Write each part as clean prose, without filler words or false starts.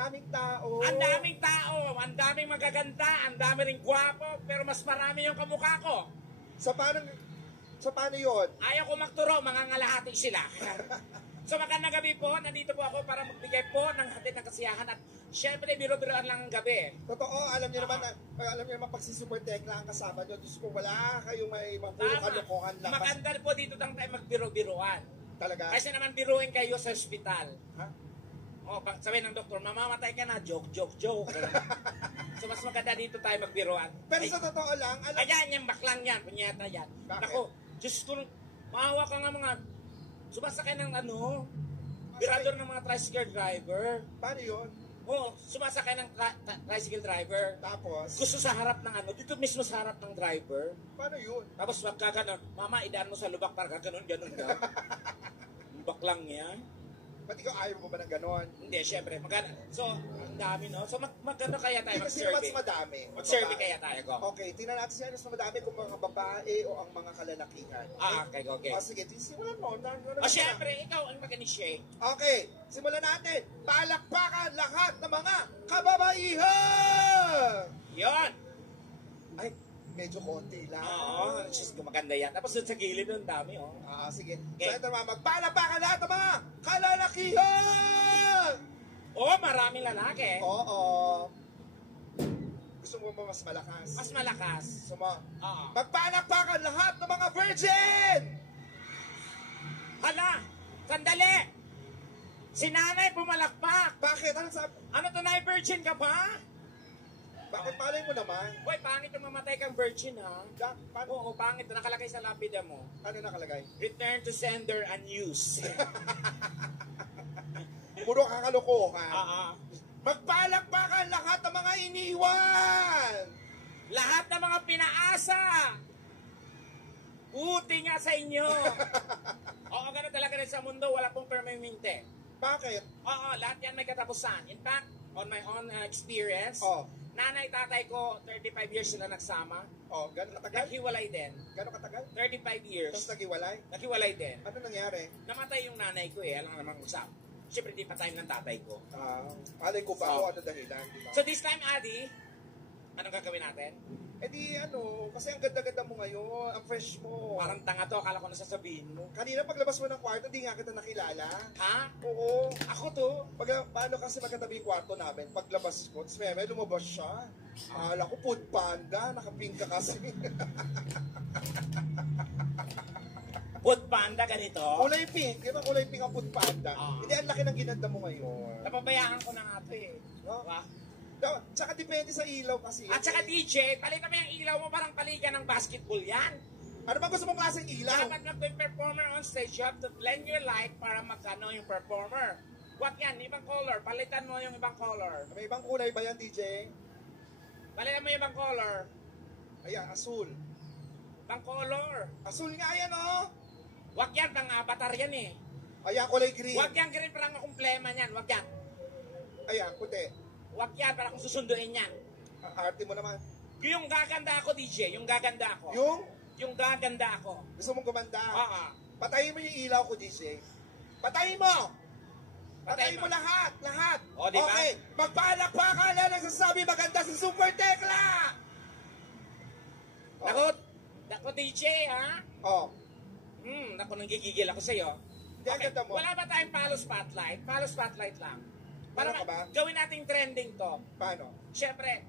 daming tao. Ang daming tao, ang daming magaganda, ang dami ring gwapo, pero mas marami yung kamukha ko. Sa paano yun? Ayaw ko magturo, mangangalahati sila. So magandang gabi po, nandito po ako para magbigay po ng hatid ng kasiyahan at syempre biro-biroan lang ang gabi. Totoo, alam niyo naman pag si Super Tekla ang kasama niyo, Diyos ko, wala kayong may puro kalokohan lang. Maganda po dito tayo magbiro-biroan. Talaga? Kasi naman biruin kayo sa ospital. Ha? O, sabihin ng doktor, mamamatay ka na, joke. So mas maganda dito tayo magbiroan. Pero sa totoo lang, ayan, yung baklang yan, punyeta yan. Bakit? Naku, Diyos ko, maawa ka nga mga, sumasakay ng birador ng mga tricycle driver. Paano yun? Oo, sumasakay ng tricycle driver. Tapos? Gusto sa harap ng dito mismo sa harap ng driver. Paano yun? Tapos wag ka ganon, mama, idaan mo sa lubak para ka ganon ka. Baklang yan. Ba't ikaw ayaw mo ba ng ganon? Hindi, syempre. So, ang dami, no? So, magkano kaya tayo Sino mag-survey? mas madami? Mag-survey kaya tayo, go. Okay, tingnan natin siya mas madami kung mga babae o ang mga kalalakihan. Okay, okay. Sige, simulan mo. Syempre, ikaw ang mag-initiate. Okay, simulan natin. Palakpakan lahat ng mga kababaihan! Yon! Ay, medyo konti lang. Oo, just maganda yan. Tapos dun sa gilid, ang dami, oh. Sige. Okay. So, ito naman, magpalakpakan lahat ng mga kalalakihan! Oo, maraming lalaki. Oo. Gusto mo ba mas malakas? Mas malakas. Gusto mo? Oo. Magpalakpakan lahat ng mga virgin! Hala! Sandali! Si nanay pumalakpak! Bakit? Ano sabi? Ano to, na virgin ka pa? Bakit palay mo naman? Boy, pangit yung mamatay kang virgin, ha? Paano? Oo, pangit. Nakalagay sa lapida mo. Ano nakalagay? Return to sender unused. Puro kakalokohan. Magpalakpakan lahat ng mga iniwan! Lahat ng mga pinaasa! Buti nga sa inyo! Oo, ganun talaga rin sa mundo. Wala pong permanente. Bakit? Oo, lahat yan may katapusan. In fact, on my own experience, nanay, tatay ko, 35 years sila nagsama. Gano'ng katagal? Naghiwalay din. Gano'ng katagal? 35 years. Tapos naghiwalay? Naghiwalay din. Ano nangyari? Namatay yung nanay ko alam naman usap. Siyempre, di pa time ng tatay ko. Alay ko pa ako, ano dahilan? Diba? So this time, Adi, anong gagawin natin? Kasi ang ganda-ganda mo ngayon, ang fresh mo. Parang tanga to, akala ko nasasabihin mo. Kanina paglabas mo ng kwarto, hindi nga kita nakilala. Ha? Oo. Ako to? Paano kasi magkatabi yung kwarto namin, paglabas ko, tapos may lumabas siya. Akala ko food panda, nakapink ka kasi. Food panda ganito? Kulay pink, di ba kulay pink ang food panda? Hindi, ang laki ng ginanda mo ngayon. Napabayaan ko na nga to eh. No? Diba? Tsaka depende sa ilaw kasi. At saka DJ, palitan mo yung ilaw mo, parang paligan ng basketball yan. Ano ba gusto mong klaseng ilaw? Dapat mag-performer on stage, you have to blend your light para magkano yung performer. What yan? Ibang color. Palitan mo yung ibang color. May ibang kulay ba yan, DJ? Palitan mo yung ibang color. Ayan, asul. Ibang color. Asul nga yan, oh! Wag yan, pang avatar yan eh. Ayan, kulay green. Wag yan, green, parang kumplema yan. Wag yan. Ayan, puti. Wag yan, parang kung susunduin yan. Arte mo naman. Yung gaganda ako, DJ. Yung gaganda ako. Yung gaganda ako. Gusto mong gumanda? Oo. Patayin mo yung ilaw ko, DJ. Patayin mo! Patayin mo lahat! Lahat! O, diba? Okay, magpalakpakan na nagsasabi maganda si Super Tekla! Naku, DJ, ha? Naku, nanggigigil ako sa'yo. Okay. Wala ba tayong palo spotlight? Palo spotlight lang. Para ka ba? gawin nating trending to. Paano? Siyempre,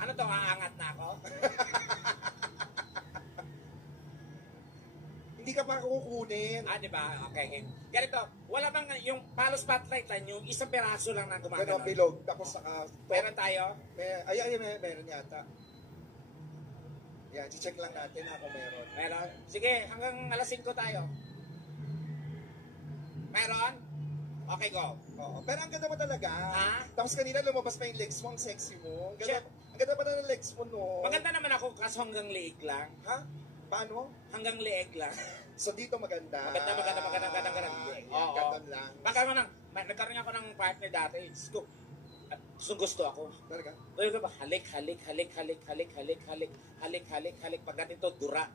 ano to, aangat na ako? Hindi ka pa kukunin. Diba? Okay. Ganito, wala bang yung palo spotlight lang, yung isang peraso lang na gumagano? Ganun, bilog. Tapos saka... Meron tayo? Meron yata. Yan, check lang natin kung meron. Meron? Sige, hanggang alas 5 tayo. Meron? Okay, go. Pero ang ganda mo talaga. Tapos kanina lumabas pa yung legs mo, ang sexy mo. Ang ganda pa na ng legs mo, no? Maganda naman ako, kaso hanggang leeg lang. Ha? Paano? Hanggang leeg lang. So dito maganda. Maganda. Ganun lang. Baka naman, nagkaroon ako ng partner dati. Gusto ako. Talaga? Talaga ba? Halik. Pagdating to, dura.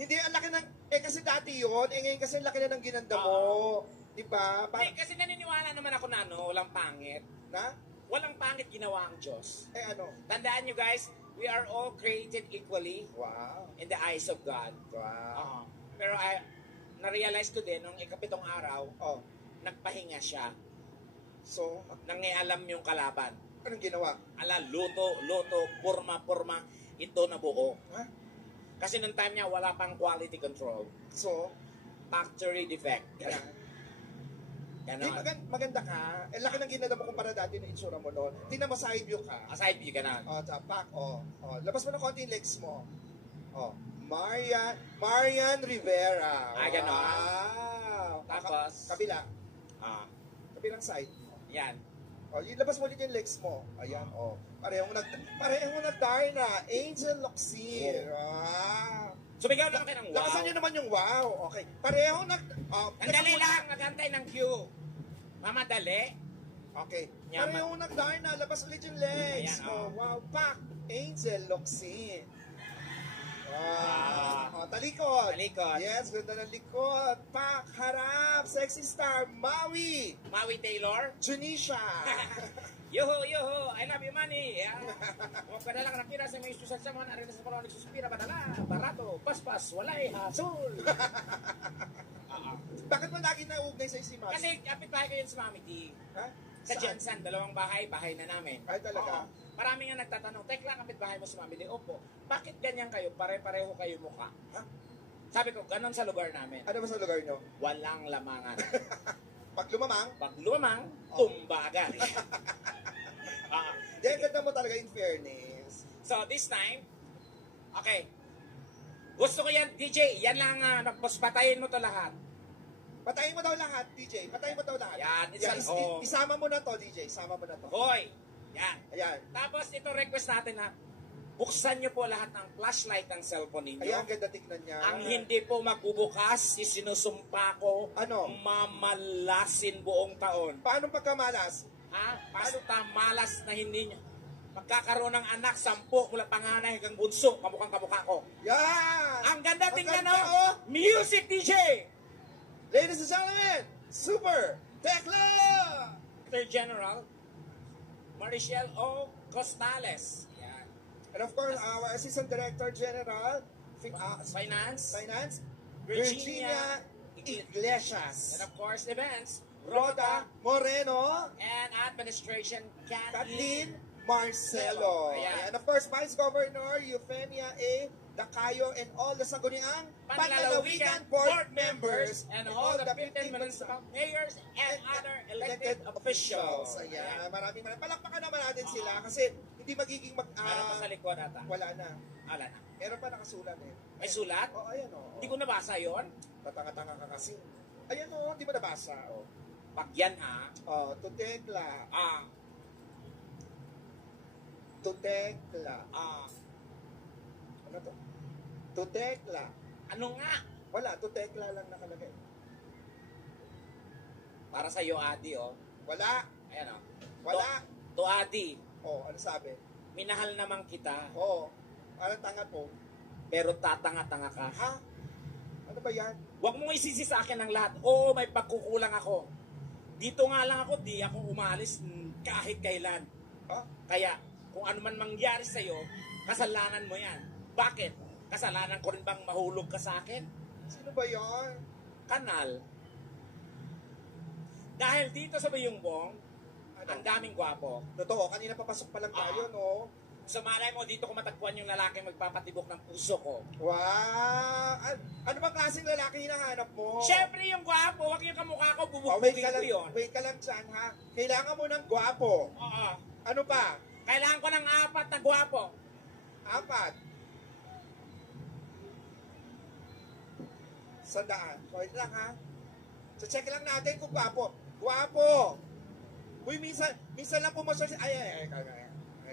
Hindi, ang laki ng... kasi dati yun, ngayon kasi ang laki na ng ginanda mo. Di ba? Hindi, kasi naniniwala naman ako na walang pangit. Na? Walang pangit ginawa ang Diyos. Ano? Tandaan nyo guys, we are all created equally Wow. in the eyes of God. Wow. Pero na-realize ko din, nung ikapitong araw, Oh. nagpahinga siya. So, Nangialam yung kalaban. anong ginawa? Luto, purma, ito na buo. Ha? Kasi nung time niya, wala pang quality control. So, Factory defect. Ganon. maganda ka. Eh, laki ng ginala mo kumpara dati ng itsura mo noon. Tingnan mo side view ka. Aside view, ganon. Tapak. Labas mo ng konti yung legs mo. Marian Rivera. Ganon. Wow. Tapos, Kabila. ah, Kabilang side. yan. Labas mo ulit yung legs mo. Ayan, Parehong nag-Darna. Angel Locsin. Wow. Sumigaw lang kayo ng wow. Lakasan nyo naman yung wow. Okay. Parehong Sandali lang, magantay ng cue. Mamadali. Okay. Yaman. Parehong nag-Darna. Labas ulit yung legs. Ayan, Wow. Pak. Angel Locsin. Wow. Talikod. Talikod. Yes, ganda ng likod. Pak. Harap. Sexy star. Maui. Maui Taylor. Junisha. Yuhu, I love you, money. Huwag ka na lang nakira sa mga isusal sa mga arena sa parang nagsuspira, badala, barato, paspas, walay, hasul. Bakit mo lagi nauugnay sa si Mami? Kasi kapit-bahay ko yun sa Mami T. Ha? Sa Saan? Jensen, dalawang bahay na namin. Ay, talaga? Oo. Marami nga nagtatanong, tekla kapit-bahay mo sa Mami T. Opo, bakit ganyan kayo? Pare-pareho kayo mukha. Ha? Sabi ko, ganun sa lugar namin. Ano ba sa lugar nyo? Walang lamangan. Pag lumamang, Pag lumamang, tumba agad. yan ganda mo talaga in fairness. So, this time, okay. Gusto ko yan, DJ, yan lang, patayin mo to lahat. Patayin mo daw lahat, DJ. Patayin mo daw lahat. Yan, isama mo na to, DJ. Isama mo na to. Hoy! Yan. Ayan. Tapos, ito request natin na buksan nyo po lahat ng flashlight ng cellphone ninyo. Ayan, ganda tignan niya. Ang hindi po magbubukas, sinusumpa ko, Ano? mamalasin buong taon. Paano pagkamalas? Basta malas na hindi niya. Magkakaroon ng anak, 10 mula panganay hanggang bunso, kamukha ko. Yan! Ang ganda tingnan, ganda, no? Music DJ! Ladies and gentlemen, Super Tekla! Third General, Maricel O. Costales. Yan. And of course, our Assistant Director General, Finance, Finance, Virginia Iglesias. and of course, events, Rhoda Moreno, and administration, Kathleen Marcelo. Ayan. And of course, Vice Governor Eufemia A. Dacayo and all the Sangguniang Panlalawigan Board Members and all the 15 municipal mayors and other elected officials. Ayan, maraming palakpakan naman natin sila kasi hindi magiging Meron pa sa likod ata. wala na. Wala na. Meron pa nakasulat eh. May sulat? Ayan Hindi ko nabasa yon. Tatanga-tanga ka kasi. Ayan hindi mo nabasa Pag yan ha. Tutekla. Ah, Tutekla. ah, Ano to? Tutekla. ano nga? Wala, tutekla lang nakalagay. Para sa iyo, Adi, oh. Wala. Ayan, oh. Wala. To Adi, Ano sabi? minahal naman kita, Anong tanga po? pero tatanga-tanga ka. Ha? Ano ba yan? Huwag mong isisi sa akin ang lahat. Oo, may pagkukulang ako. Dito nga lang ako, di ako umalis kahit kailan. Ha? Kaya, kung ano man mangyari sa'yo, kasalanan mo yan. Bakit? Kasalanan ko rin bang mahulog ka sa akin? Sino ba yan? Kanal. Dahil dito sa Bayungbong, ang daming gwapo. Totoo, kanina papasok pa lang tayo, no? So malay mo, dito ko matagpuan yung lalaki magpapatibok ng puso ko. Wow! Ano bang klaseng lalaki hinahanap mo? Siyempre yung gwapo, wag yung kamukha ko, Wait bubukbugin ka ko lang, yun. wait ka lang dyan, ha? Kailangan mo ng gwapo. Oo. Ano pa? Kailangan ko ng 4 na gwapo. 4. 100. Wait lang, ha? So, check lang natin kung gwapo. Gwapo! Uy, minsan lang pumasyal si...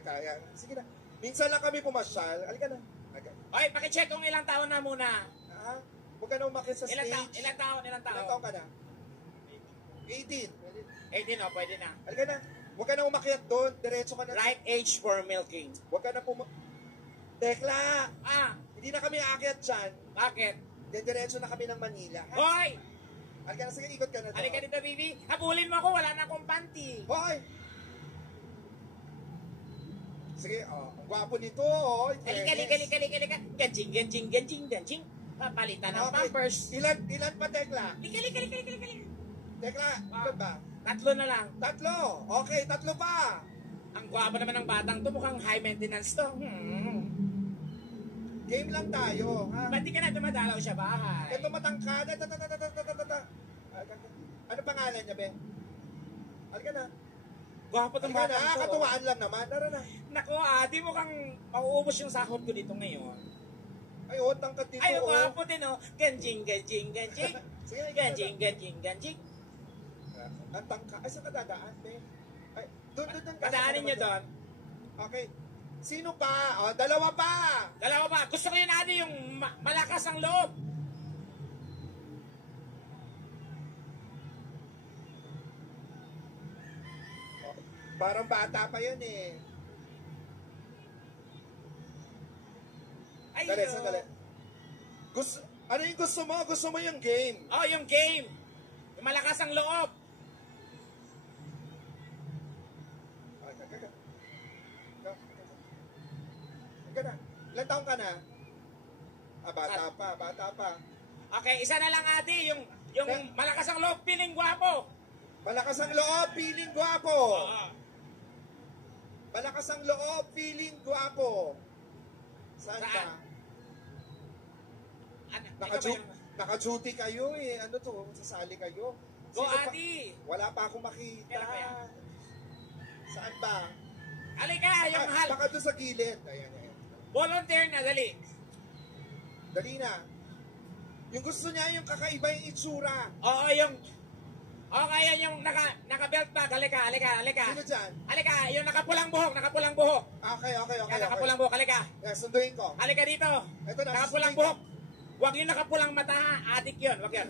Kaya. Sige na. Minsan lang kami pumasyal. Halika na. Okay. Okay, pakicheck kung ilang taon na muna. Ha? Huwag ka na umakit sa stage. Ilang taon? Ilang taon ka na? 18. 18, oh, pwede na. Halika na. Huwag ka na umakyat doon. Diretso ka na. Right age for milking. Huwag ka na Tekla! Ah, Hindi na kami aakyat dyan. bakit? Diretso na kami ng Manila. Ha? Hoy! Halika na, sige, ikot ka na. Halika dito, baby. Habulin mo ako, wala na akong panty. Hoy! Sige, ang gwapo nito, oh. Halika. Ganjing. Papalitan ng pampers. Ilan pa, Tekla? Halika. Tekla, ilan ba? 3 na lang. 3. Okay, 3 pa. Ang gwapo naman ng batang to, mukhang high maintenance to. Game lang tayo, ha? Ba't di ka na dumadalaw siya bahay? Ito matangkada. Ano pangalan niya, Ben? Halika na. Gwapo tong Halika batang na, to. katuwaan lang naman. Tara na. Naku, di mo kang mauubos yung sahod ko dito ngayon. Ay, tangkad dito, Ay, gwapo din, oh. Ganjing. Sige, Ganjing. Ang tangka. Ay, saan ka dadaan, Ben? Ay, doon. Padaanin niyo doon. Okay. Sino pa? 2 pa. Dalawa ba? Gusto ko yun, Adi, yung malakas ang loob. Parang bata pa yan eh. Ay, Sandali. Ano yung gusto mo? Gusto mo yung game? Oh, yung game. Yung malakas ang loob. Ka na. Ilan taong ka na? Bata pa. Okay, isa na lang, Adi, yung malakas ang loob, piling gwapo. Malakas ang loob, feeling gwapo. Malakas ang loob, feeling gwapo. Saan ka? Naka-duty kayo eh. Ano to? Sasali kayo? Go, Adi. Wala pa akong makita. Kaya. Saan ba? Halika, yung Baka doon sa gilid. Ayan. Volunteer na, dali. Dali na. Yung gusto niya, yung kakaiba yung itsura. Oo, okay, yan yung naka-belt bag. Halika. Sino dyan? Halika, yung nakapulang buhok. Okay. Yan, nakapulang buhok, halika. Yeah, sunduin ko. Halika dito. Ito na, Nakapulang sunduin buhok. Huwag yung nakapulang mata, ha? Adik yun, wag yan.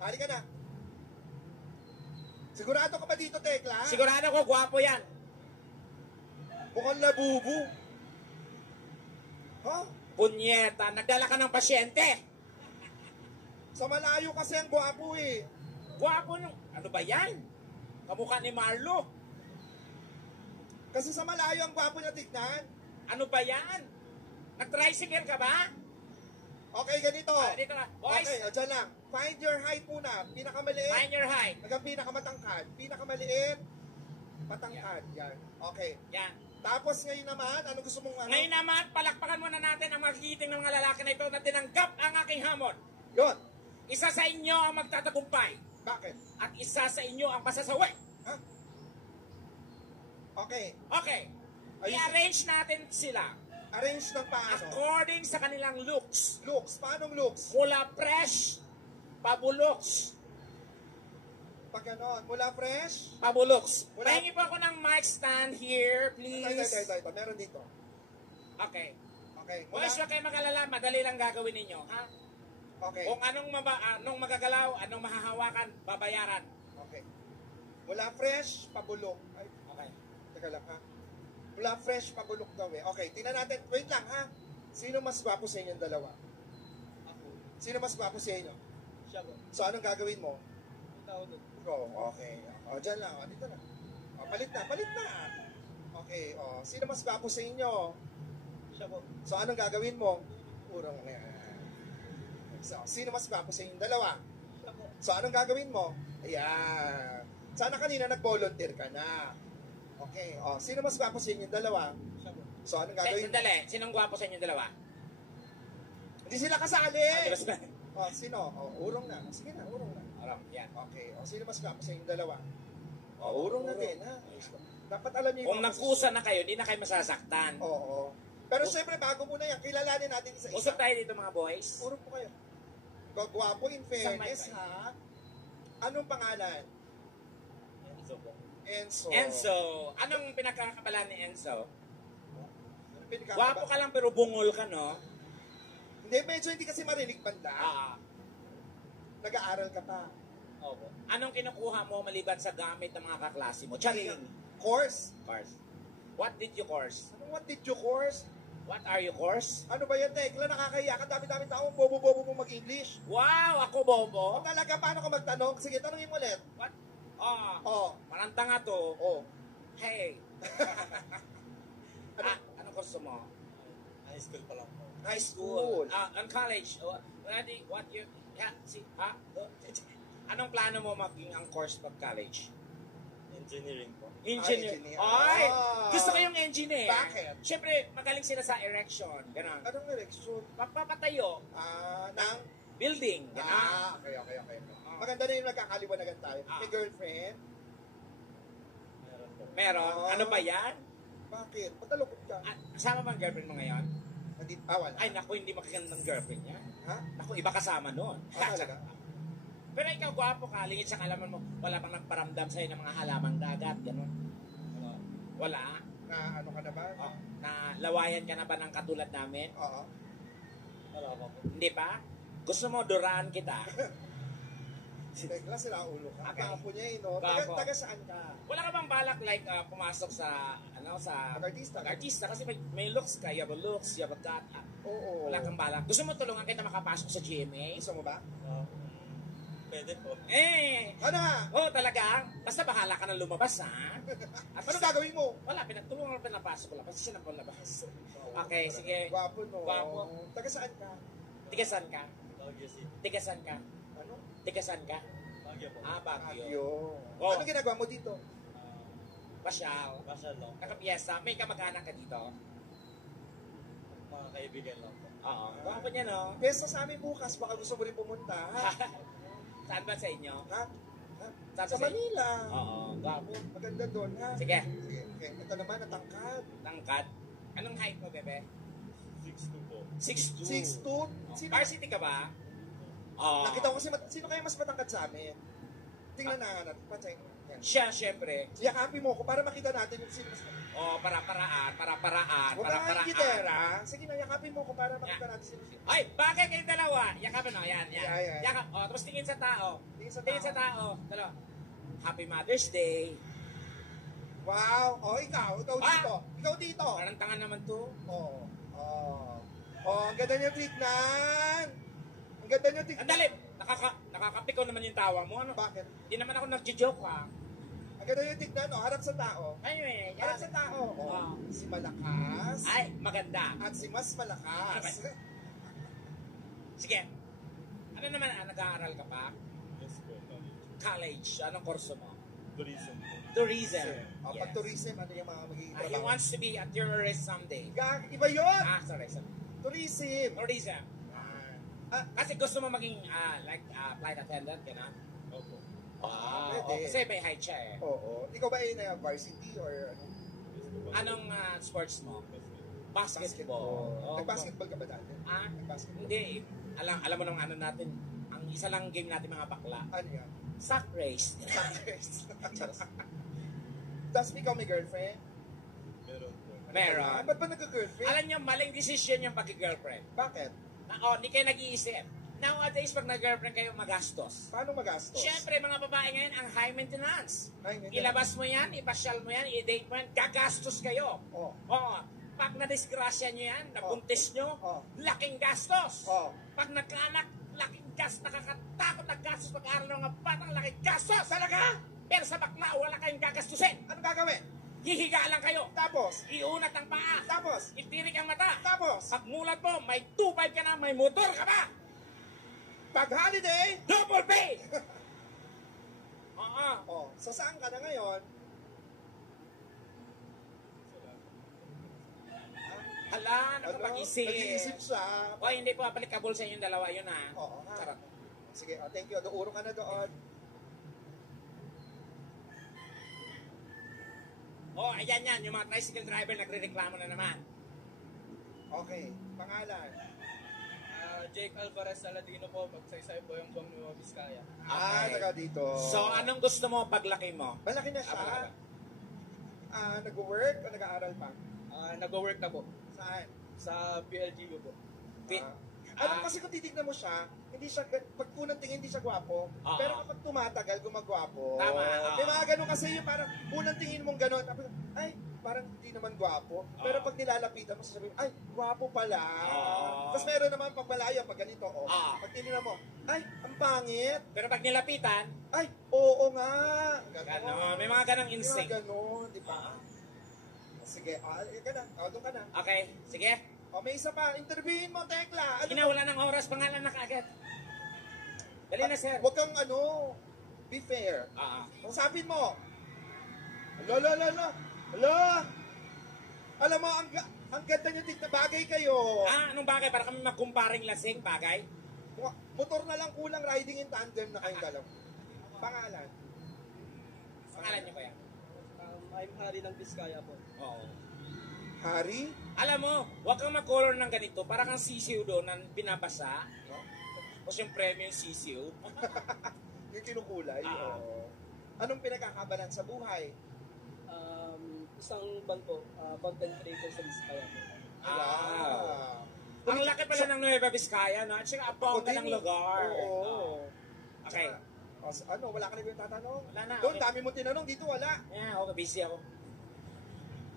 Halika na. Sigurado ka ba dito, Tekla? Sigurado ko, gwapo yan. Mukhang labubu. Huh? Punyeta, nagdala ka ng pasyente. Sa malayo kasi ang gwapo eh. Gwapo nung, ano ba yan? Kamukha ni Marlo. Kasi sa malayo ang gwapo niya tignan. Ano ba yan? Nag-tricycle ka ba? Okay, ganito. Dito ka. Boys, Okay, dyan lang. Find your height muna. Pinakamaliit. find your height. Hanggang pinakamatangkad. Pinakamaliit. Matangkad. Yan. Okay. Yan. Tapos ngayon naman, ano gusto mong ano? Ngayon naman, palakpakan muna natin ang magigiting ng mga lalaki na ito na tinanggap ang aking hamon. Yun. Isa sa inyo ang magtatagumpay. Bakit? At isa sa inyo ang masasawi. Ha? Okay. Okay. I-arrange natin sila Arrange ng paano? according sa kanilang looks. Looks. Paanong looks? Mula fresh, pabuloks. Pag ganon. Mula fresh? Pabuloks. Wala. Pahingi po ako ng mic stand here, please. Ito. Meron dito. Okay. Okay. Mula, Boys, huwag kayo mag-alala. Madali lang gagawin ninyo. Ha? okay. Kung anong magagalaw, anong mahahawakan, babayaran. Okay. Mula fresh, pabulok. Ay, Okay. teka lang ha. Mula fresh, pabulok daw eh. Okay, tingnan natin. Wait lang ha. Sino mas gwapo sa inyong dalawa? Ako. Sino mas gwapo sa inyo? Siya po. So, anong gagawin mo? Ikaw doon. Okay. Dyan lang. Dito na. Palit na. Okay, sino mas gwapo sa inyo? Siya po. So, anong gagawin mo? Urong na yan. So, sino mas gwapo sa inyong dalawa? Siya po. So, anong gagawin mo? Ayan. Sana kanina nag-volunteer ka na. Okay. Sino mas gwapo sa inyong dalawa? Siya po. So, anong gagawin mo? Sandali. Sinong gwapo sa inyo dalawa? Hindi sila kasali. Diba ba? Sino? Urong na. Sige na, urong na. Alam, yan. Okay. Sino mas gwapo sa inyong dalawa? Urong na din, ha? Dapat alam niyo Kung nagkusa na kayo, hindi na kayo masasaktan. Oo. Pero syempre, bago muna yan, kilalanin natin isa-isa. Usap tayo dito mga boys. Urong po kayo. Gwapo in fairness, Isang mic. ha? Anong pangalan? Enzo po. Enzo. Enzo, anong pinagkakabalan ni Enzo? Ano pinagkakaba- Gwapo ka lang pero bungol ka, no? Hindi, medyo hindi kasi marinig banda. Nag-aaral ka pa. Opo. Anong kinukuha mo maliban sa gamit ng mga kaklase mo? Charing. Course? Course. What did you course? What did you course? What are you, course? Ano ba yan, Tekla? Nakakahiya ka. Dami-dami taong bobo-bobo mo mag-English. Wow, ako bobo. Talaga, paano ka magtanong? Sige, tanongin mo ulit. What? Oh, Oh, parang tanga to. oh. Hey. Anong kurso mo? High school pa lang po. High school. On college. What you... Yeah, see, anong plano mo maging ang course pag college? Engineering po. Engineer. engineer. Ay! Ah. Gusto ko yung engineer. Bakit? Siyempre, magaling sila sa erection. Ganon. Anong direksyon? Magpapatayo. Ng... Building. Ganon. Okay. Maganda na yung nagkakaliwanagan tayo. Ah. May girlfriend? Meron po. Meron. Ah. Ano ba yan? Bakit? Patalukot ka. Kasama ba ang girlfriend mo ngayon? Wala. Ay, naku, hindi makikita ng girlfriend niya. Ha? Naku, iba kasama nun. Talaga? Pero ikaw, gwapo ka, lingit sa kalaman mo, wala bang nagparamdam sa'yo ng mga halamang dagat, gano'n? Wala. Wala? Na ano ka na ba? Oh, na lawayan ka na ba ng katulad namin? Oo. Wala pa po. Hindi pa? Gusto mo, duraan kita? Tekla, sila ulo ka. Okay. Kapo niya no? Taga, Gapo. taga saan ka? Wala ka bang balak like pumasok sa Pag-artista. pag-artista kasi may looks ka, you have a looks, you have a gut. Oo. Wala kang balak. Gusto mo tulungan kita makapasok sa GMA? Gusto mo ba? Pwede po. Ano nga? Oh, talaga? Basta bahala ka na lumabas, ha? At Ano gagawin mo? Wala, pinagtulungan ko pinapasok ko lang kasi siya nang labas. Okay, sige. Gwapo no? Gwapo. Taga saan ka? Tigasan ka? Baguio City. Tigasan ka? Ano? Tigasan ka? Baguio po. Baguio. Baguio. Oh. Ano ginagawa mo dito? Pasyal. Pasyal lang. Nakapiyesa. May kamag-anak ka dito? Mga kaibigan lang po. Oo. Gwapo niya, no? Pesta sa amin bukas, baka gusto mo rin pumunta. Ha? Saan ba sa inyo? Ha? Saan Sa ba sa inyo? Manila. Oo. Gwapo. Maganda doon, ha? Sige. Sige. Okay. Ito naman, natangkad. Tangkad. Anong height mo, bebe? 6'2 po. 6'2". 6'2". Sino? Varsity ka ba? Oo. Nakita ko kasi, sino kaya mas matangkad sa amin? Tingnan na natin. Patsay. Yan. Siya, syempre. Yakapin mo ko para makita natin yung sino mas matangkad. Oh, para-paraan. Huwag ka gitera. Sige na, yakapin mo ko para makita natin sino. Ay, bagay kayong dalawa. Yakapin mo. Yan. Yeah. Yakap. Oh, tapos tingin sa tao. Tingin sa tao. Dalawa. Happy Mother's Day. Wow. Oh, ikaw dito. Ikaw dito. Parang tanga naman to. Oh. Ang ganda niyo tignan. Ang ganda niyo tignan. Andali. Nakakapikaw naman yung tawa mo. Ano? Bakit? Hindi naman ako nagjo-joke, ha? Ang ganda niyo tignan, oh. Harap sa tao. Ayun, Harap sa tao. Oh. Si malakas. Ay, maganda. At si mas malakas. Sige. Ano naman, nag-aaral ka pa? Yes po. College. Anong kurso mo? Tourism po. Tourism. Pag tourism, ano yung mga magiging He trabaho? wants to be a tourist someday. Iba yun! Sorry. Tourism! Tourism. Kasi gusto mo maging flight attendant, gano'n? Opo. pwede. Kasi may height siya eh. Oo. Ikaw ba ay varsity or ano? Anong sports mo? Basketball. Nag-basketball ka ba dati? Nag-basketball? Hindi. Alam mo nang ano natin, ang isa lang game natin mga bakla, Ano yan? sack race. Tapos ikaw may girlfriend? Meron po. Meron. Ba't ba nagka-girlfriend? Alam niyo, maling decision yung pag-girlfriend. Bakit? Hindi kayo nag-iisip. Nowadays, pag nag-girlfriend kayo, magastos. Paano magastos? Siyempre, mga babae ngayon, ang high maintenance. Ay, hindi. Ilabas mo yan, ipasyal mo yan, i-date mo yan, gagastos kayo. Oh. Oo. Pag nadisgrasya nyo yan, nabuntis nyo, Oh. laking gastos. Oh. Pag nagkaanak, laking gastos, nakakatakot na gastos pag-aaral ng mga batang laking gastos. Talaga? Pero sa bakla, wala kayong gagastusin. Ano gagawin? Hihiga lang kayo. Tapos? Iunat ang paa. Tapos? Itirik ang mata. Tapos? Pag mulat mo, may 2.5 ka na, may motor ka pa. Pag holiday? Double pay! Oo. Oh, so saan ka na ngayon? Hala, nakapag-isip. Nag-iisip siya. O, hindi po applicable sa inyong dalawa yun, ha? Oo nga. Charot. Sige, thank you. Doon ka na doon. Oh, ayan yan. Yung mga tricycle driver nagre-reklamo na naman. Okay. Pangalan? Jake Alvarez Saladino po. Magsaysay po yung buwang Nueva Vizcaya. Okay. Taga dito. So, anong gusto mo paglaki mo? Malaki na siya. Nag-work o nag-aaral pa? Nag-work na po. Saan? Sa PLGU po. Kasi kung titignan mo siya, hindi siya, pag unang tingin hindi siya gwapo, Oo. pero kapag tumatagal, gumagwapo. Tama, Di ba ganun kasi yung parang unang tingin mong ganun. Tapos, ay, parang hindi naman gwapo. Pero pag nilalapitan mo, sasabihin, ay, gwapo pala. Tapos meron naman pag malayo, pag ganito, oh. Pag tinignan mo, ay, ang pangit. Pero pag nilapitan, Ay, oo nga. ganon. May mga ganong May mga instinct. ganun, di ba? Sige, ka na. Doon ka na. Okay, sige. May isa pa. Interviewin mo, Tekla. Sige na, wala ng oras, pangalan na kaagad. Dali na, sir. Huwag kang be fair. Usapin mo. Hala. Alam mo, ang ganda nyo tignan. Bagay kayo. Anong bagay? Para kami magkumparing lasing, bagay? Motor na lang kulang, riding in tandem na kayong dalaw. Pangalan. Pangalan niyo ba yan? I'm Harry ng Biskaya po. Oo. Hari? Alam mo, huwag kang mag-color ng ganito. Para kang sisiw doon na binabasa. Tapos yung premium sisiw. Yung kinukulay. Ah. Oo. Anong pinagkakabalan sa buhay? Isang band po, content creator sa Biskaya po. Ang laki pala ng Nueva Vizcaya, no? At saka abang ka ng lugar. Oo. Okay. Wala ka na yung tatanong? Wala na, Doon, okay. dami mo tinanong. Dito, wala. Yeah, okay, busy ako.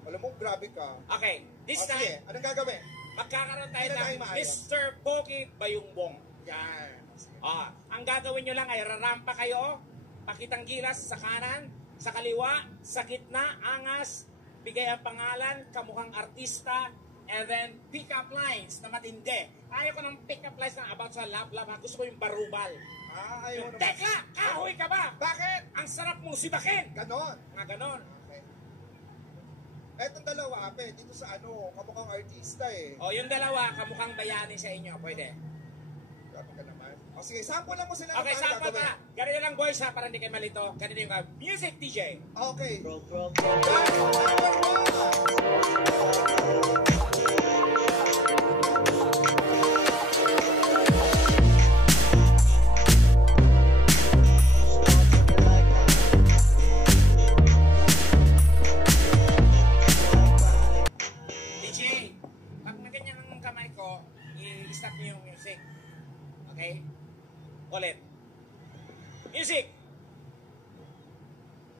Alam mo, grabe ka. Okay, this Sige, time, anong gagawin? magkakaroon tayo Hindi na ng tayo maayos. Mr. Pogi Bayungbong. Yan. Sige. Ang gagawin nyo lang ay rarampa kayo, pakitang gilas sa kanan, sa kaliwa, sa gitna, angas, bigay ang pangalan, kamukhang artista, and then pick up lines na matindi. Ayaw ko ng pick up lines na about sa love-love, ha? Gusto ko yung barubal. Ayaw naman. Tekla, kahoy ka ba? Bakit? Ang sarap mong sibakin. Ganon. Mga ganon. Okay. Etong dalawa, dito sa kamukhang artista eh. Yung dalawa, kamukhang bayani sa inyo. Pwede. Grabe ka naman. Sige, sample lang mo sila. Okay, paano sample gagawin. na. Ganito lang boys ha, para hindi kayo malito. Ganito yung music DJ. Okay. Roll. DJ, pag naganyan ang kamay ko, i-stop niyo yung music. Okay? Ulit. Music!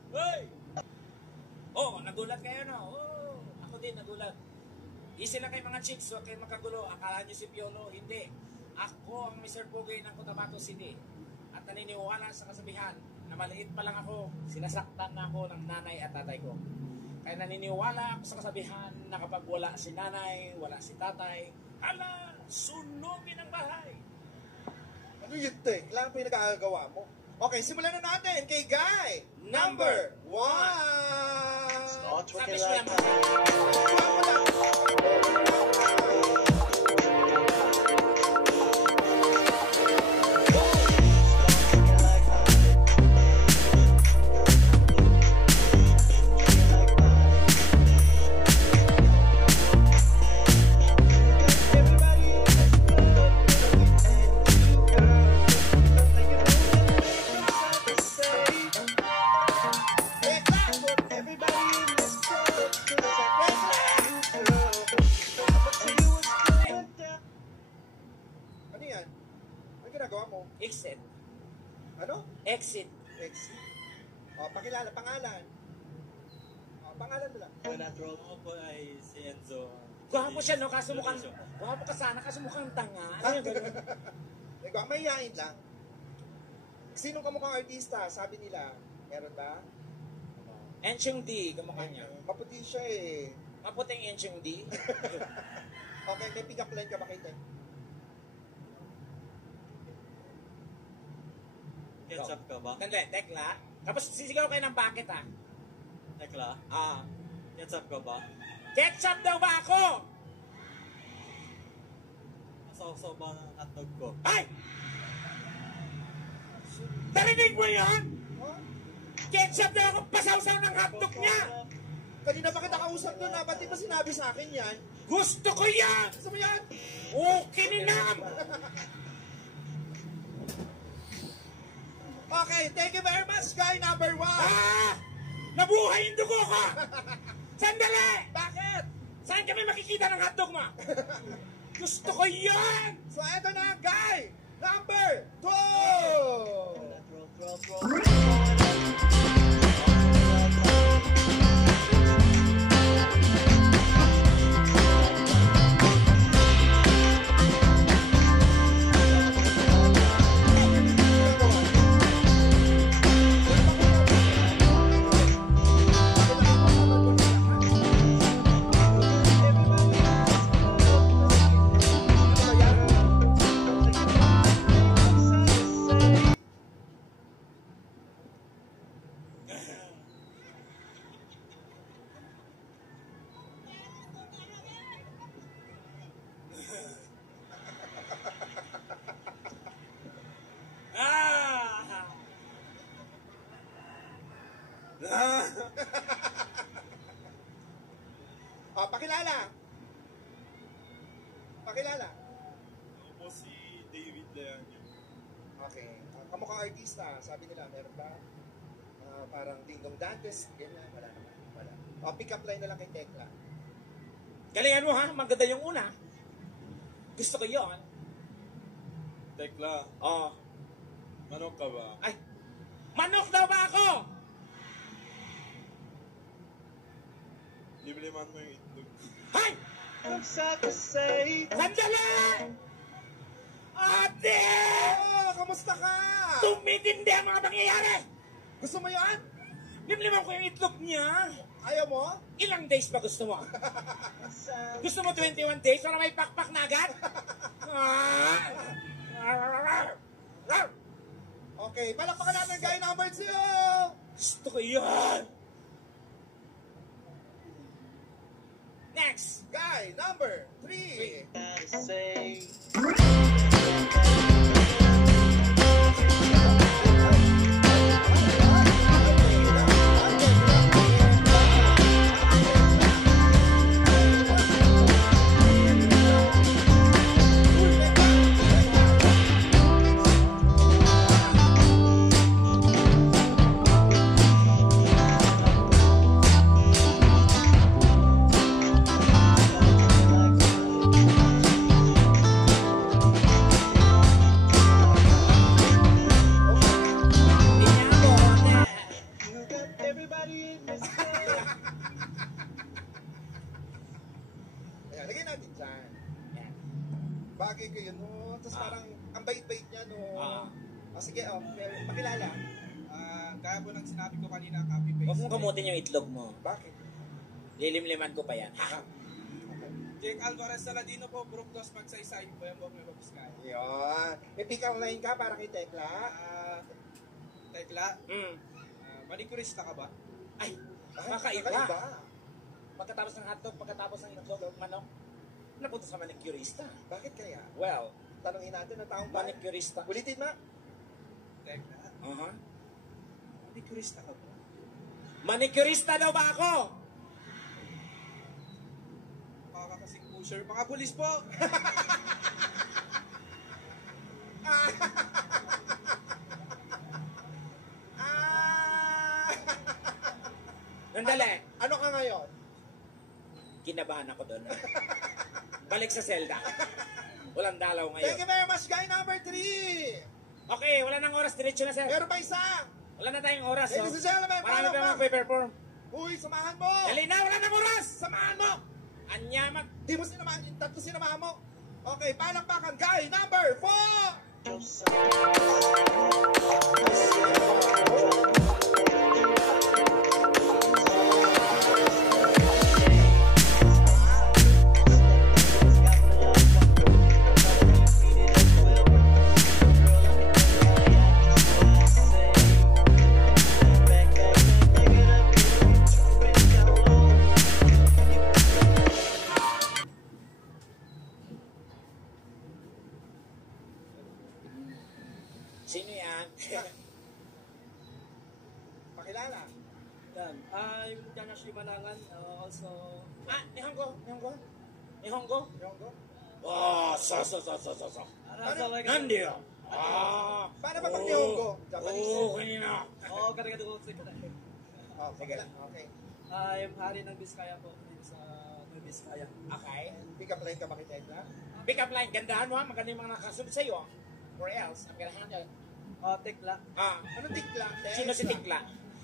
Hoy! Nagulat kayo no? Ako din nagulat. Easy lang kayo mga chicks, huwag kayo makagulo. Akala nyo si Piolo, hindi. Ako ang Mr. Pogi ng Cotabato City. At naniniwala sa kasabihan na maliit pa lang ako, sinasaktan na ako ng nanay at tatay ko. Kaya naniniwala ako sa kasabihan na kapag wala si nanay, wala si tatay, hala, sunugin ang bahay. Ano yun, Tek? Kailangan pa yung nagkakagawa mo. Okay, simulan na natin kay Guy. Number 1. Sabi ko lang, Ano yan? Ano ginagawa mo? exit. Ano? Exit. Exit. Pakilala, pangalan. Pangalan mo lang. Ako po ay si Enzo. Gwapo siya, no? Kaso mukhang, gwapo ka sana, kaso mukhang tanga. Ano yung ganun? Ikaw, mahihain lang. Sinong kamukhang artista? Sabi nila, meron ba? Enchong D, kamukha niya. Maputi siya eh. Maputing Enchong D. Okay, may pick-up line ka ba kay Tek? Ketchup ka ba? Sandali, Tekla. Tapos sisigaw kayo ng bakit, ha? Tekla? Ah. Ketchup ka ba? Ketchup daw ba ako? Asaw-saw ba ng hotdog ko? Ay! Narinig mo yun? Huh? Ketchup daw ako pasawsaw ng hotdog niya! Kanina pa kita kausap doon ha? Ba't di ba sinabi sa akin yan? Gusto ko yan! Gusto mo yan? Okay ninam! Okay, thank you very much, Guy number 1. Ah! Nabuhay yung dugo ko! Sandali! Bakit? Saan kami makikita ng hotdog mo? Gusto ko yan! So, eto na, Guy number 2. Roll. Pakilala. Pakilala. Ako po si David Leanio. Okay. Kamukhang artista, sabi nila, meron ba? Parang Dingdong Dantes, ganyan, wala naman. Wala. Pick up line na lang kay Tekla. Galingan mo ha, maganda yung una. Gusto ko yon. Tekla, Oh. manok ka ba? Ay, manok daw ba ako? Libliman mo yung itlog. Hay! Sandali! Ate! Kamusta ka? Tumitindi ang mga pangyayari! Gusto mo yan? Limliman ko yung itlog niya. Ayaw mo? Ilang days ba gusto mo? Gusto mo 21 days para may pakpak na agad? Okay, palakpakan natin guy number 2! Gusto ko yan! Next! Guy number 3! Ayan, lagyan natin dyan. Yan. Bagay ko yun, no? Tapos parang, ang bait-bait niya, no? Ah. Sige, pakilala. Kaya po ng sinabi ko kanina, copy-paste. Huwag mong kamutin yung itlog mo. Bakit? Lilimliman ko pa yan. Ha? Jake Alvarez Saladino po, Brooklyn Magsaysay, Bayambong Nueva Vizcaya. Yun. May pick up line ka para kay Tekla. Tekla, Mm. manicurista ka ba? Ay, Kakaiba. kakaiba. Pagkatapos ng hotdog, pagkatapos ng itlog, manok, napunta sa manicurista. Bakit kaya? Well, Tanungin natin ng taong bayan. manicurista. Ulitin mo. Tekla, Uh-huh. manicurista ka ba? Manicurista daw ba ako? Makakasing pusher, mga pulis po! Nandali. Ano ka ngayon? Kinabahan ako doon. Balik sa selda. Walang dalaw Thank ngayon. you very much, guy number 3. Okay, wala nang oras. Diretso na, sir. Meron pa isa. Wala na tayong oras. Ladies and gentlemen, Marami follow pa back. mag-perform. Uy, samahan mo. Dali na, wala nang oras. Samahan mo. Anyaman. Di mo sinamahan yung tatlo sinamahan mo. Okay, palakpakan, guy number 4. Sino yan? Pakilala. Yan, I'm Janash Limanangan, also... Ni Honggo? Ni Honggo? Yongo. Oh, so. Nandiyo. Paano ba pag Yongo? Japanese. Oo, kanina. Oo, karagado ko sa kanila. Oh, sige. Okay. I'm hari ng Vizcaya po, dito sa Nueva Vizcaya. Okay. Pick up line ka ba kay Tekla? Pick up line. Gandahan mo ha. Maganda yung mga nakasunod sa'yo. Or else, I'm gonna handle. Tekla, Ano tikla? Sino si Tikla?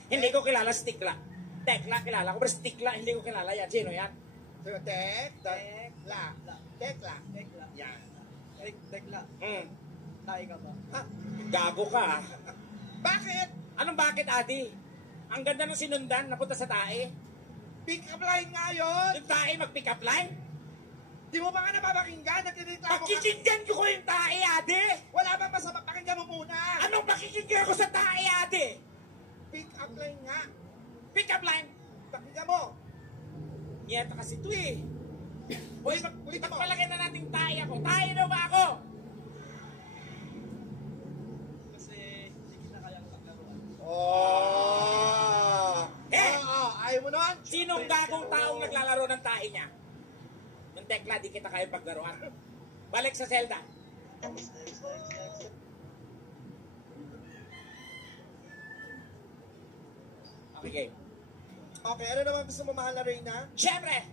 Hindi ko kilala si Tikla. Tekla, kilala ko. Pero si Tikla, hindi ko kilala yan. Sino yan? So, Tekla. Tekla. Tekla, Yan. Tekla, Mm. tayo ka ba? Gago ka ha. Bakit? Anong bakit, Adi? Ang ganda ng sinundan, napunta sa tae. Pick up line nga yun. Yung tae mag-pick up line? Di mo ba nga napapakinggan? Nagkireklamo ka. Pakikinggan ko yung tae, Adi! Wala bang masama? Pakinggan mo muna. Anong pakikinggan ko sa tae, Adi? Pick up line nga. Pick up line? Pakinggan mo. Yata kasi ito eh. Uy, Ulit mo. pagpalagay na nating tae ako. Tae daw ba ako? Kasi hindi kita kayang paglaruan. Oh. mo nun? Sinong gagong taong naglalaro ng tae niya? Yung tekla, di kita kaya paglaruan. Balik sa Zelda. Okay, game. Okay, ano naman gusto mo, mahal na Reyna? Siyempre,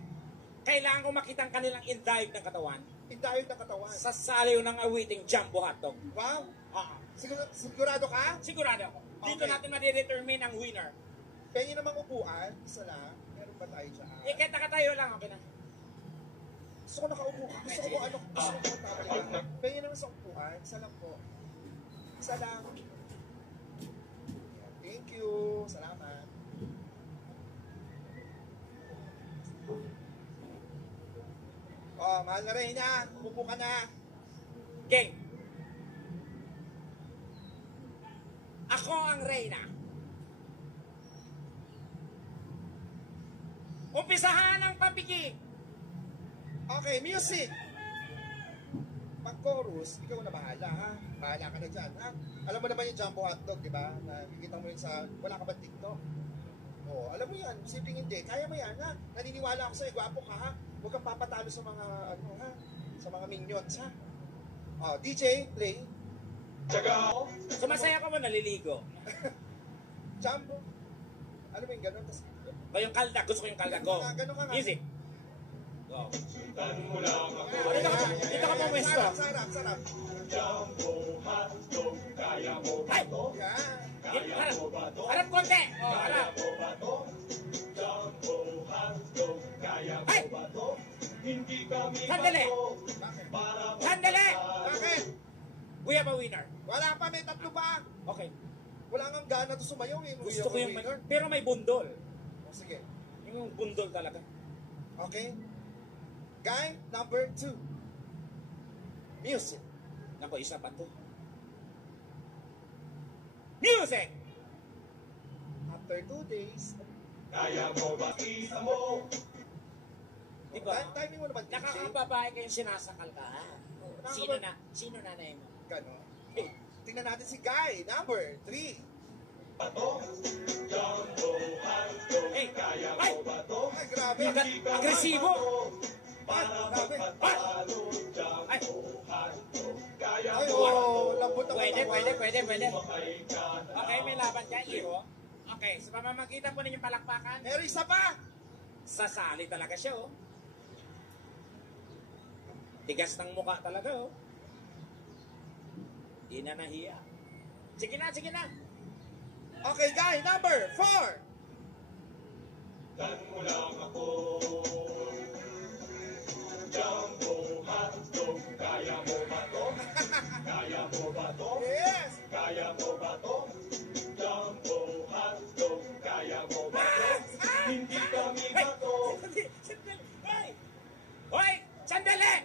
kailangan ko makita ang kanilang indive ng katawan Indahil na katawan. sa saliw ng awiting jumbo hotdog. Wow! Ah, Sigurado ka? sigurado ako. Dito Okay. natin ma-determine ang winner. Pengi namang upuan, isa lang. Meron ba tayo dyan? Eh, kahit nakatayo lang, okay na. Gusto ko nakaupo ka. Gusto ko ano, gusto ko magkakaya. Pengi naman sa upuan, isa lang po. Isa lang. Thank you. Salamat. Oh, mahal na Reyna. Upo ka na. Game. Ako ang reyna. Umpisahan ang pabigig. Okay, music. Pag chorus, ikaw na bahala, ha? Bahala ka na dyan, ha? Alam mo naman yung jumbo hotdog, di ba? Nakikita mo yun sa, wala ka ba TikTok? Oo, alam mo yan, simpleng hindi. Kaya mo yan, ha? Naniniwala ako sa'yo, gwapo ka, ha? Huwag kang papatalo sa mga, ano, ha? Sa mga minions, ha? Oh, DJ, play. Sumasaya ka mo, naliligo. Jumbo. Ano mo yung gano'n? Tapos, O yung kaldag, gusto ko yung kaldag. Go. Ganun ka nga. Music. Go. Dito ka pumwesto. Sarap, sarap. Ay! Yan. Harap konti. Oh, harap. Ay! Sandali! Bakit? Sandali! Bakit? We have a winner. Wala pa, may tatlo pa. Okay. Wala nga gana to sumayaw, eh. Gusto ko yung... winner. Pero may bundol. Oh, sige. Yung bundol talaga. Okay? Guy number 2. Music. Nako, isa pa to. Music! After 2 days. Di ba? Timing mo naman, DJ. Nakakababae kayong sinasakal ka. Sino na? Sino nanay mo? Ganon. Tingnan natin si Guy number 3. Hey! Ay! Ay, grabe. Agresibo! Ay, grabe. Ay! Ay, oh, lambot ang Pwede, katawan. pwede. Okay, may laban ka, Iro. Okay, sa pamamagitan po ninyong palakpakan, Meron isa pa. sasali talaga siya, oh. Tigas ng mukha talaga, oh. Di na nahiya. Sige na, sige na. Okay, Guy number 4. Yes! Hoy! Hoy! Sandali!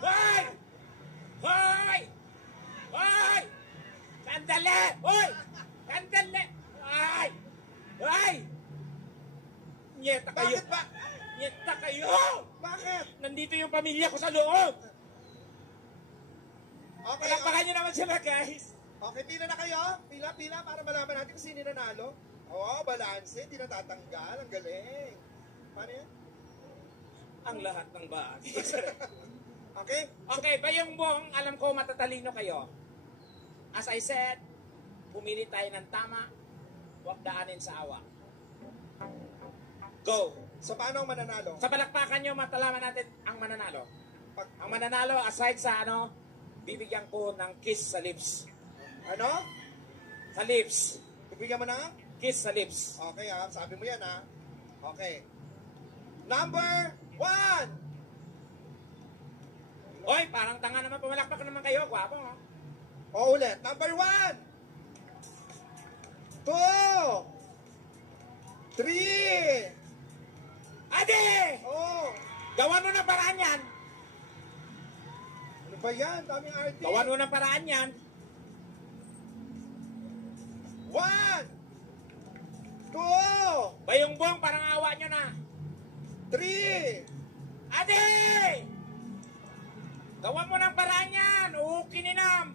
Hoy! Hoy! Hoy! Sandali! Hoy! Sandali! Ay! Ay! Nyeta kayo! Bakit ba? Nyeta kayo! Bakit? Nandito yung pamilya ko sa loob! Okay, Palakpakan nyo naman sila, guys! okay, pila na kayo. Pila, para malaman natin kung sino nanalo. Oo, balanse, hindi natatanggal. Ang galing. Paano yan? Ang lahat ng bagay. Okay? Okay, Bayong Bong, alam ko matatalino kayo. As I said, pumili tayo ng tama, huwag daanin sa awa. Go! So, paano ang mananalo? Sa palakpakan nyo, matalaman natin ang mananalo. Pag, Ang mananalo, aside sa ano, bibigyan ko ng kiss sa lips. ano? Sa lips. Bibigyan mo na? Kiss sa lips. Okay, ha? Sabi mo yan, ha? Okay. Number 1. Oy, parang tanga naman, pumalakpak naman kayo. Gwapo, ha? O, ulit. Number 1. 2. 3. Ade! Oh. Gawan mo ng paraan yan. Ano ba yan? Daming RT. Gawan mo ng paraan yan. 1. 2. Bayong Bong, parang awa nyo na. 3. Ade! Gawan mo ng paraan yan. Ukininam.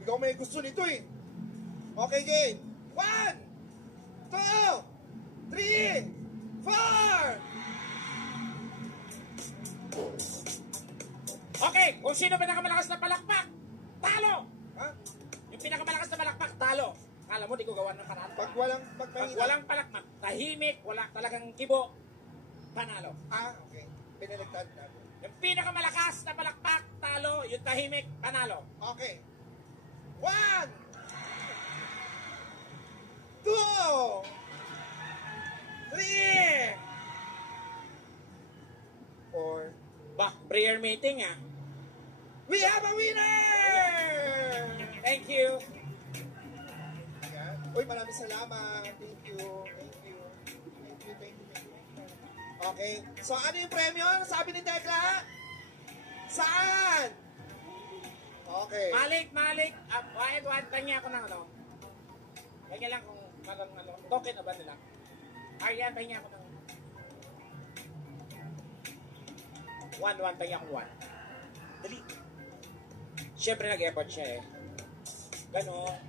Ikaw may gusto nito, eh. Okay, game. 1. 2. 3. Kung sino pinakamalakas na palakpak, talo! Ha? Yung pinakamalakas na palakpak, talo. Akala mo, di ko gawa ng paraan. Pag Pag mahina. walang palakpak, tahimik, wala talagang kibo, panalo. Ah, okay. Pinaligtad natin. Yung pinakamalakas na palakpak, talo. Yung tahimik, panalo. Okay. 1, 2, 3, 4. Bah, prayer meeting ah. We have a winner! Thank you. Ayan. Uy, maraming salamat. Thank you. Thank you. Thank you, thank you, thank you. Okay. So, ano yung premyo? Ano sabi ni Tekla? Saan? Okay. Malik. Wahid tanya ako ng ano. Kanya lang kung ano. Token na ba nila? Aryan, tanya ako ng 1, tanya ako 1. Dali. Siyempre nag-effort siya eh. Ganon.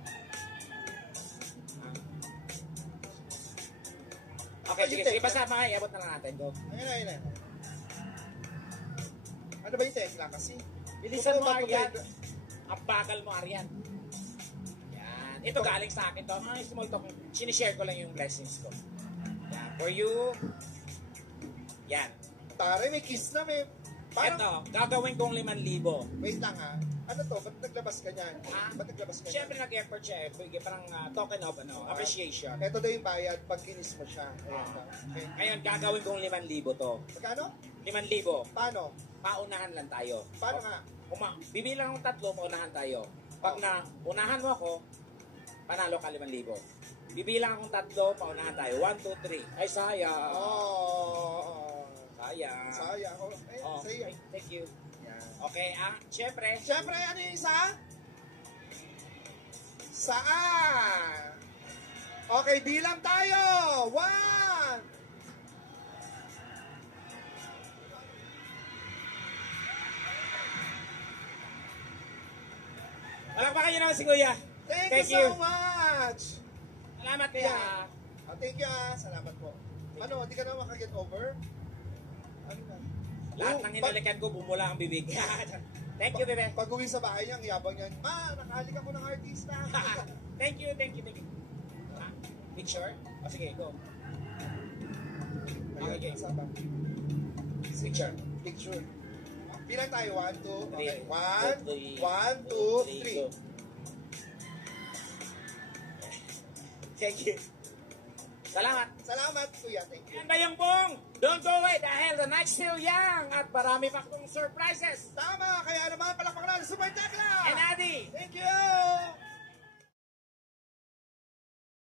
Okay, sige. Basta iabot na lang natin. Go. Ayun. Ano ba yung Tekla kasi? Bilisan mo, Ito ba Aryan. ito? Ang bagal mo, Aryan. Yan. Ito galing sa akin to. Mga small talk. Sinishare ko lang yung blessings ko. Yan. For you. Yan. Tare, may kiss na, may... Ito, gagawin kong 5,000. Wait lang ha. Ano to? Ba't naglabas ka niyan? Ha? Ba't naglabas ka niyan? Siyempre nag-effort siya eh. Parang token of appreciation. Ito daw yung bayad pag kinis mo siya. Ayan daw. Okay. Ngayon, gagawin kong 5,000 to. Magkano? 5,000. Paano? Paunahan lang tayo. Paano nga? Bibilang ng 3, paunahan tayo. Pag na unahan mo ako, panalo ka 5,000. Bibilang akong 3, paunahan tayo. 1, 2, 3. Ay, sayang. Sayang. Sayang. Oh, Sayang. thank you. Yan. Okay, syempre, Siyempre, ano yung isa? Saan? Okay, bilang tayo. 1. palakpakan nyo naman si Kuya. Thank you so much. Salamat, Kuya. Yeah. Thank you Salamat po. Ano, di ka na makaget over? Ano na? Lahat ng hinalikan ko, bumula ang bibig. Thank you, bebe. Pag uwi sa bahay niya, ang yabang niya, Ma, nakahalik ako ng artista. Thank you. Ha? Picture? O sige, go. Okay. Picture. Picture. Bilang tayo, 1, 2. Okay. 3. 1, 2, 3. Thank you. Salamat. Salamat, Kuya. Thank you. Yan ba yung bong? Don't go away dahil the night's still young at marami pa akong surprises. Tama, kaya naman palakpakan natin Super Tekla. And Adi. Thank you.